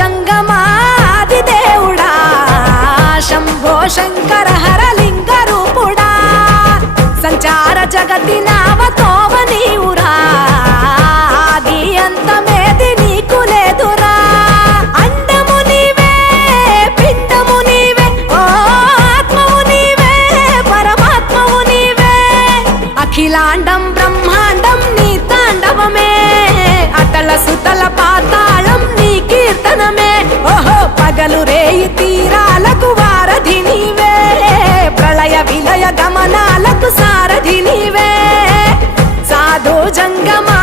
జంగమాది దేవుడా శంభో శంకర హరలింగ రూపుడా సంచార జగతి నావతోవ నీవురా ఆది అంతమేది నీకు లేదురా అండము నీవే పిండము నీవే ఓ ఆత్మవు నీవే పరమాత్మవు నీవే అఖిలాండం బ్రహ్మాండం నీ తాండవమే అతల సుతల పాతాళం నీ కీర్తనమే ఓహో పగలు రేయి తీరాలకు వారధి నీవే ప్రళయ విలయ గమనాలకు సారథి నీవే సాధు జంగమా